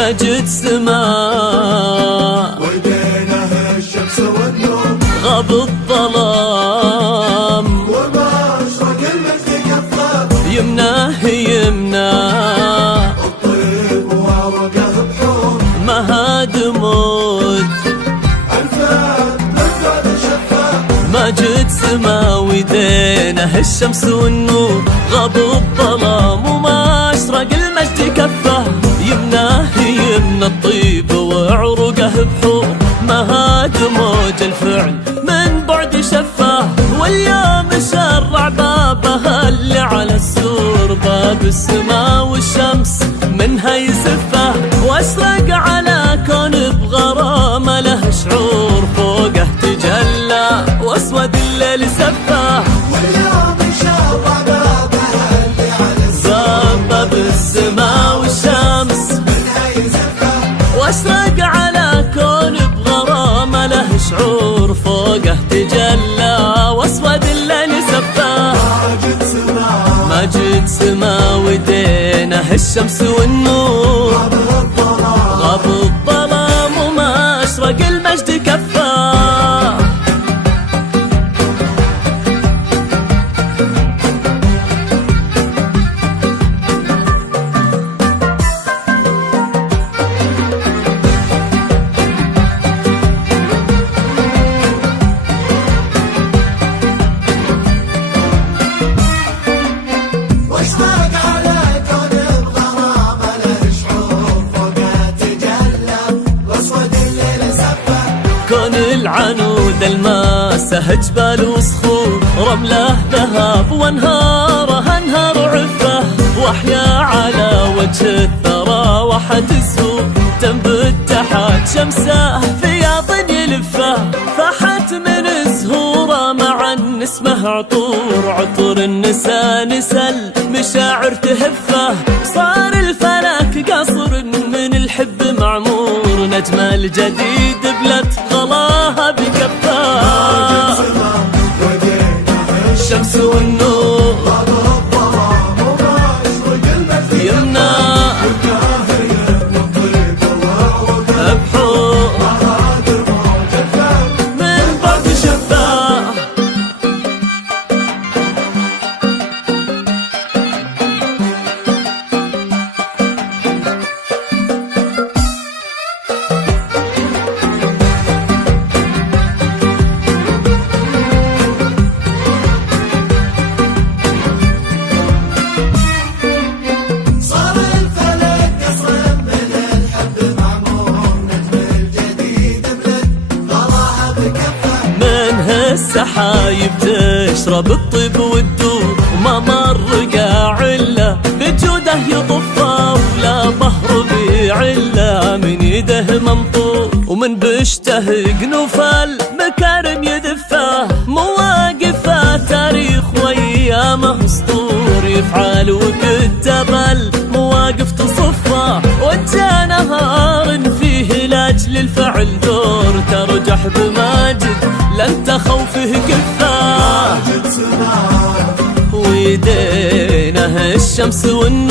مجد سماء ودينه الشمس والنور غاب الظلام وما أشرق المجد كفاه يمناه يمناه الطيب وورقه بحور مهاد موت أنفاد نفاد شفاه مجد سما ودينه الشمس والنور غاب الظلام وما أشرق المجد كفه يمناه يمنى الطيب وعروقه بحور مهاد موج الفعل من بعد شفاه واليوم شرع بابها اللي على السور باب السما والشمس منها يزفه واشرق على كون بغرامه له شعور فوقه تجلى واسود الليل سفاه واليوم شرع بابها اللي على السور باب السما والشمس منها يزفاه واشرق على كون بغرامه له شعور فوقه تجلى واسود الليل سفاه ماجد سماء مجد سما ودينه الشمس والنور غاب الظلام وما أشرق المجد كفاه واشرق على كون بغرامه له شعور فوقه تجلى واسود الليل سفاه كون العنود الماسه جبال وصخور رمله ذهب وانهاره انهار عفه واحيا على وجه الثرى وحت الزهور تنبت تحت شمسه فياض يلفه فحت من زهوره مع اسمه عطور النساء نسل مشاعر تهفه صار الفلك قصر من الحب معمور نجمه الجديد بلت غلاها بكفاه الشمس والنور يمنى بحور من بعد شفاه صار الفلك قصر من الحب معمور نجم الجديد بلد غلاها بكفه منها السحايب تشرب الطيب والدور وما مر قاع الا بجوده يطفه ولا بهر بعله من يده ممطور ومن بشته قنوفل مكارم يدفه مواقفه تاريخ وايامه اسطور يفعل وكتب المواقف تصفه وجه نهار فيه لاجل الفعل دور ترجح بماجد لن تخوفه كفاه ماجد سماء ويدينه الشمس والنور